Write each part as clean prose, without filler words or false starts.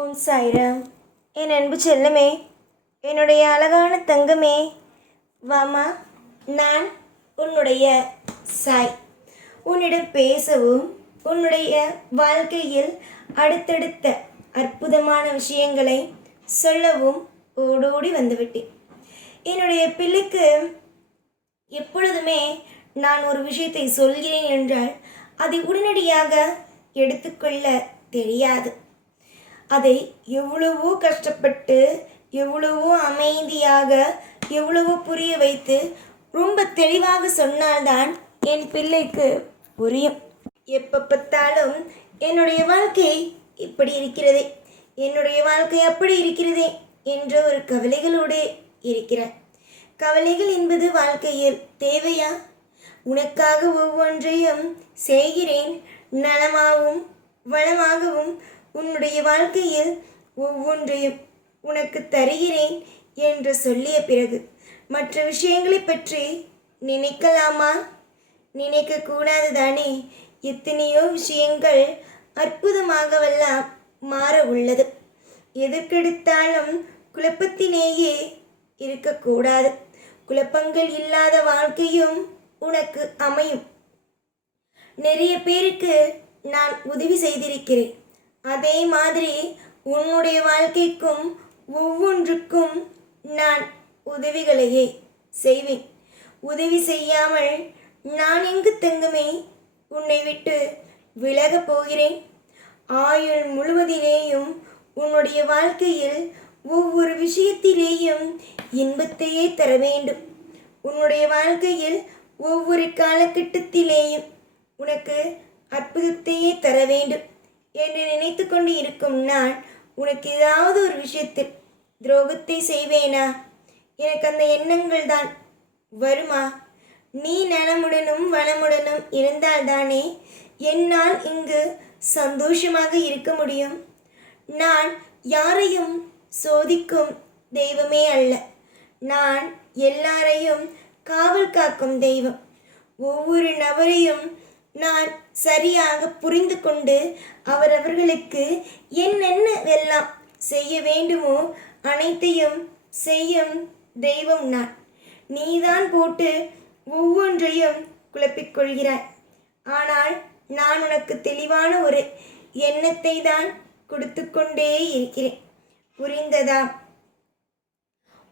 ஓம் சாய்ராம். என் அன்பு செல்லமே, என்னுடைய அழகான தங்கமே, வாமா. நான் உன்னுடைய சாய். உன்னிடம் பேசவும் உன்னுடைய வாழ்க்கையில் அடுத்தடுத்த அற்புதமான விஷயங்களை சொல்லவும் ஓடோடி வந்துவிட்டேன். என்னுடைய பிள்ளைக்கு எப்பொழுதுமே நான் ஒரு விஷயத்தை சொல்கிறேன் என்றால் அதை உடனடியாக எடுத்துக்கொள்ள தெரியாது. அதை எவ்வளவோ கஷ்டப்பட்டு, எவ்வளவோ அமைதியாக, எவ்வளவோ புரிய வைத்து ரொம்ப தெளிவாக சொன்னால்தான் என் பிள்ளைக்கு புரியும். எப்போ பார்த்தாலும் என்னுடைய வாழ்க்கை இப்படி இருக்கிறதே, என்னுடைய வாழ்க்கை அப்படி இருக்கிறதே என்ற ஒரு கவலைகளோடு இருக்கிறார். கவலைகள் என்பது வாழ்க்கையில் தேவையா? உனக்காக ஒவ்வொன்றையும் செய்கிறேன், நலமாகவும் வளமாகவும் உன்னுடைய வாழ்க்கையில் ஒவ்வொன்றையும் உனக்கு தருகிறேன் என்று சொல்லிய பிறகு மற்ற விஷயங்களை பற்றி நினைக்கலாமா? நினைக்கக்கூடாது தானே? எத்தனையோ விஷயங்கள் அற்புதமாகவெல்லாம் மாற உள்ளது. எதற்கெடுத்தாலும் குழப்பத்திலேயே இருக்கக்கூடாது. குழப்பங்கள் இல்லாத வாழ்க்கையும் உனக்கு அமையும். நிறைய பேருக்கு நான் உதவி செய்திருக்கிறேன். அதே மாதிரி உன்னுடைய வாழ்க்கைக்கும் ஒவ்வொன்றுக்கும் நான் உதவிகளையே செய்வேன். உதவி செய்யாமல் நான் எங்கு தங்குமே உன்னை விட்டு விலகப் போகிறேன்? ஆயுள் முழுவதிலேயும் உன்னுடைய வாழ்க்கையில் ஒவ்வொரு விஷயத்திலேயும் இன்பத்தையே தர வேண்டும். உன்னுடைய வாழ்க்கையில் ஒவ்வொரு காலகட்டத்திலேயும் உனக்கு அற்புதத்தையே தர வேண்டும் என்று நினைத்து கொண்டு இருக்கும் நான் உனக்கு ஏதாவது ஒரு விஷயத்தில் துரோகத்தை செய்வேனா? எனக்கு அந்த எண்ணங்கள் தான் வருமா? நீ நலமுடனும் வளமுடனும் இருந்தால்தானே என்னால் இங்கு சந்தோஷமாக இருக்க முடியும். நான் யாரையும் சோதிக்கும் தெய்வமே அல்ல. நான் எல்லாரையும் காவல் காக்கும் தெய்வம். ஒவ்வொரு நபரையும் நான் சரியாக புரிந்து கொண்டு அவரவர்களுக்கு என்னென்னவெல்லாம் செய்ய வேண்டுமோ அனைத்தையும் செய்யும் தெய்வம் நான். நீதான் போட்டு ஒவ்வொன்றையும் குழப்பிக்கொள்கிறாய். ஆனால் நான் உனக்கு தெளிவான ஒரு எண்ணத்தை தான் கொடுத்து கொண்டே இருக்கிறேன். புரிந்ததா?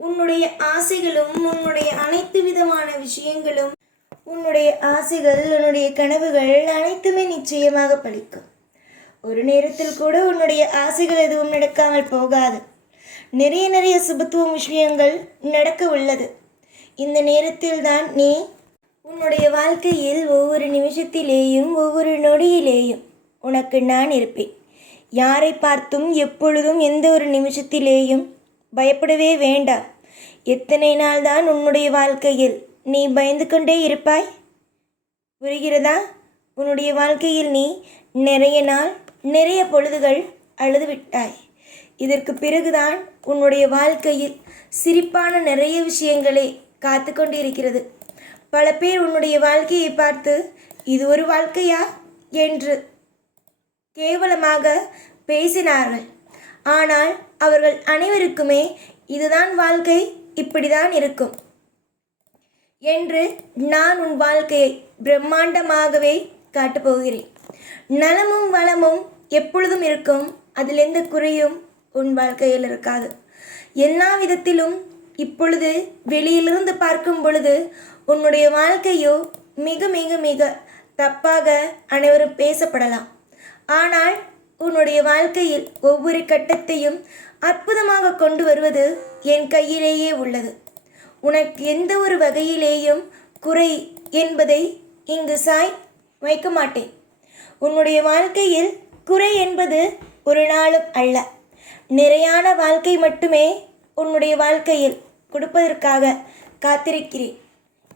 உன்னுடைய ஆசைகளும் உன்னுடைய அனைத்து விதமான விஷயங்களும், உன்னுடைய ஆசைகள், உன்னுடைய கனவுகள் அனைத்துமே நிச்சயமாக பலிக்கும். ஒரு நேரத்தில் கூட உன்னுடைய ஆசைகள் எதுவும் நடக்காமல் போகாது. நிறைய சுபத்துவம் விஷயங்கள் நடக்க உள்ளது. இந்த நேரத்தில் தான் நீ உன்னுடைய வாழ்க்கையில் ஒவ்வொரு நிமிஷத்திலேயும் ஒவ்வொரு நொடியிலேயும் உனக்கு நான் இருப்பேன். யாரை பார்த்தும் எப்பொழுதும் எந்த ஒரு நிமிஷத்திலேயும் பயப்படவே வேண்டாம். எத்தனை நாள் தான் உன்னுடைய வாழ்க்கையில் நீ பயந்து கொண்டே இருப்பாய்? புரிகிறதா? உன்னுடைய வாழ்க்கையில் நீ நிறைய நாள் நிறைய பொழுதுகள் அழுது விட்டாய். இதற்கு பிறகுதான் உன்னுடைய வாழ்க்கையில் சிரிப்பான நிறைய விஷயங்களே காத்து கொண்டு இருக்கிறது. பல பேர் உன்னுடைய வாழ்க்கையை பார்த்து இது ஒரு வாழ்க்கையா என்று கேவலமாக பேசினார்கள். ஆனால் அவர்கள் அனைவருக்குமே இதுதான் வாழ்க்கை, இப்படிதான் இருக்கும் என்று நான் உன் வாழ்க்கையை பிரம்மாண்டமாகவே காட்டப்போகிறேன். நலமும் வளமும் எப்பொழுதும் இருக்கும். அதில் எந்த குறையும் உன் வாழ்க்கையில் இருக்காது. எல்லா விதத்திலும் இப்பொழுது வெளியிலிருந்து பார்க்கும் பொழுது உன்னுடைய வாழ்க்கையோ மிக மிக மிக தப்பாக அனைவரும் பேசப்படலாம். ஆனால் உன்னுடைய வாழ்க்கையில் ஒவ்வொரு கட்டத்தையும் அற்புதமாக கொண்டு வருவது என் கையிலேயே உள்ளது. உனக்கு எந்த ஒரு வகையிலேயும் குறை என்பதை இங்கு சாய் வைக்க மாட்டேன். உன்னுடைய வாழ்க்கையில் குறை என்பது ஒரு நாளும் அல்ல. நிறையான வாழ்க்கை மட்டுமே உன்னுடைய வாழ்க்கையில் கொடுப்பதற்காக காத்திருக்கிறேன்.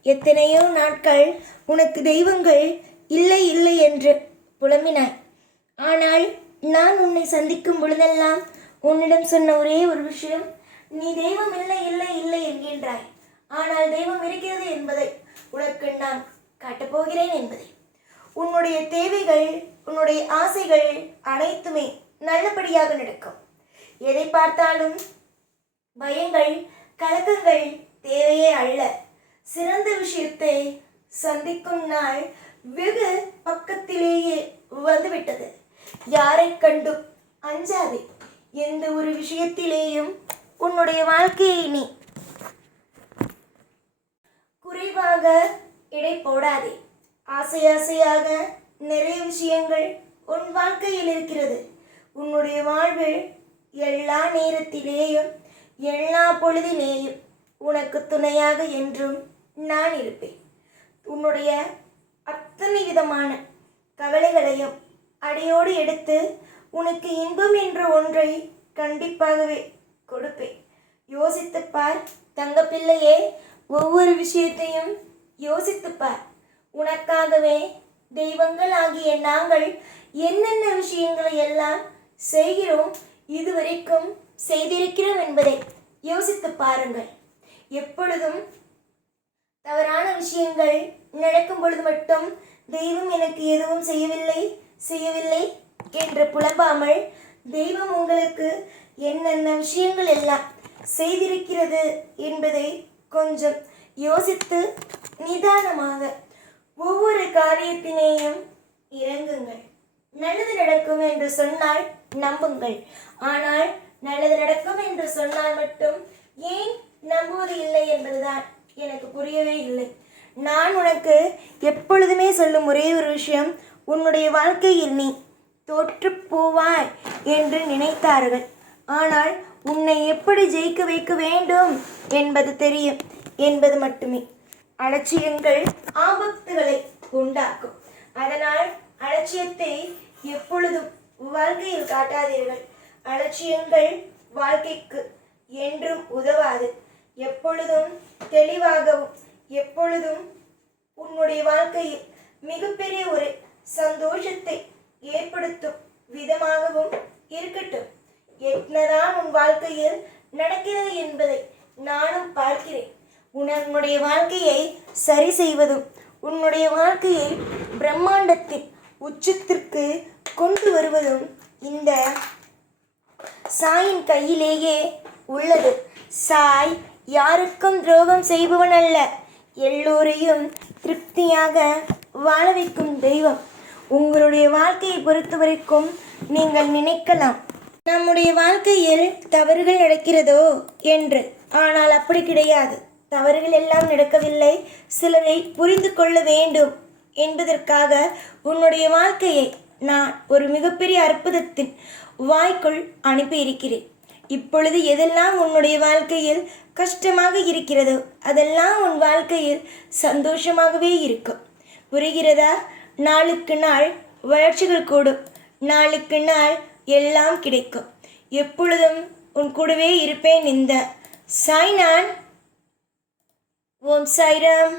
எத்தனையோ நாட்கள் உனக்கு தெய்வங்கள் இல்லை இல்லை என்று புலம்பினாய். ஆனால் நான் உன்னை சந்திக்கும் பொழுதெல்லாம் உன்னிடம் சொன்ன ஒரே ஒரு விஷயம், நீ தெய்வம் இல்லை இல்லை இல்லை என்கின்றாய். ஆனால் தெய்வம் இருக்கிறது என்பதை உனக்கு நான் காட்டப்போகிறேன் என்பதை. உன்னுடைய தேவைகள், உன்னுடைய ஆசைகள் அனைத்துமே நல்லபடியாக நடக்கும். எதை பார்த்தாலும் பயங்கள், கலக்கங்கள் தேவையே அல்ல. சிறந்த விஷயத்தை சந்திக்கும் நாள் வெகு பக்கத்திலேயே வந்துவிட்டது. யாரை கண்டும் அஞ்சாதே. எந்த ஒரு விஷயத்திலேயும் உன்னுடைய வாழ்க்கையை நீ குறைவாக எடை போடாதே. ஆசை ஆசையாக நிறைய விஷயங்கள் உன் வாழ்க்கையில் இருக்கிறது. உன்னுடைய வாழ்வில் எல்லா நேரத்திலேயும் எல்லா பொழுதிலேயும் உனக்கு துணையாக என்றும் நான் இருப்பேன். உன்னுடைய அத்தனை விதமான கவலைகளையும் அடியோடு எடுத்து உனக்கு இன்பம் என்ற ஒன்றை கண்டிப்பாகவே கொடுப்பேன். யோசித்துப்பார் தங்கப்பிள்ளையே, ஒவ்வொரு விஷயத்தையும் யோசித்துப்பார். உனக்காகவே தெய்வங்கள் ஆகிய நாங்கள் என்னென்ன விஷயங்களை எல்லாம் செய்கிறோம், இதுவரைக்கும் செய்திருக்கிறோம் என்பதை யோசித்து பாருங்கள். எப்பொழுதும் தவறான விஷயங்கள் நடக்கும் பொழுது மட்டும் தெய்வம் எனக்கு எதுவும் செய்யவில்லை என்று புலம்பாமல், தெய்வம் உங்களுக்கு என்னென்ன விஷயங்கள் எல்லாம் செய்திருக்கிறது என்பதை கொஞ்சம் யோசித்து நிதானமாக ஒவ்வொரு காரியத்தினேயும் இறங்குங்கள். நல்லது நடக்கும் என்று சொன்னால் நம்புங்கள். ஆனால் நல்லது நடக்கும் என்று சொன்னால் மட்டும் ஏன் நம்புவது இல்லை என்பதுதான் எனக்கு புரியவே இல்லை. நான் உனக்கு எப்பொழுதுமே சொல்லும் ஒரே ஒரு விஷயம், உன்னுடைய வாழ்க்கையில் நீ தோற்று போவாய் என்று நினைத்தார்கள். ஆனால் உன்னை எப்படி ஜெயிக்க வைக்க வேண்டும் என்பது தெரியும் என்பது மட்டுமே. அலட்சியங்கள் ஆபத்துகளை உண்டாக்கும். அதனால் அலட்சியத்தை எப்பொழுதும் வாழ்க்கையில் காட்டாதீர்கள். அலட்சியங்கள் வாழ்க்கைக்கு என்றும் உதவாது. எப்பொழுதும் தெளிவாகவும் எப்பொழுதும் உன்னுடைய வாழ்க்கையில் மிகப்பெரிய ஒரு சந்தோஷத்தை ஏற்படுத்தும் விதமாகவும் இருக்கட்டும். என்னதான் உன் வாழ்க்கையில் நடக்கிறது என்பதை நானும் பார்க்கிறேன். உன்னுடைய வாழ்க்கையை சரி செய்வதும் உன்னுடைய வாழ்க்கையை பிரம்மாண்டத்தின் உச்சத்திற்கு கொண்டு வருவதும் இந்த சாயின் கையிலேயே உள்ளது. சாய் யாருக்கும் துரோகம் செய்பவன் அல்ல, எல்லோரையும் திருப்தியாக வாழ வைக்கும் தெய்வம். உங்களுடைய வாழ்க்கையை பொறுத்த வரைக்கும் நீங்கள் நினைக்கலாம், நம்முடைய வாழ்க்கையில் தவறுகள் நடக்கிறதோ என்று. ஆனால் அப்படி கிடையாது. தவறுகள் எல்லாம் நடக்கவில்லை. சிலரை புரிந்து கொள்ள வேண்டும் என்பதற்காக உன்னுடைய வாழ்க்கையை நான் ஒரு மிகப்பெரிய அற்புதத்தின் வாய்க்குள் அனுப்பியிருக்கிறேன். இப்பொழுது எதெல்லாம் உன்னுடைய வாழ்க்கையில் கஷ்டமாக இருக்கிறதோ அதெல்லாம் உன் வாழ்க்கையில் சந்தோஷமாகவே இருக்கும். புரிகிறதா? நாளுக்கு நாள் வளர்ச்சிகள் கூடும். நாளுக்கு நாள் எல்லாம் கிடைக்கும். எப்பொழுதும் உன் கூடவே இருப்பேன் இந்த சாய். நான் ஓம் சாய்ராம்.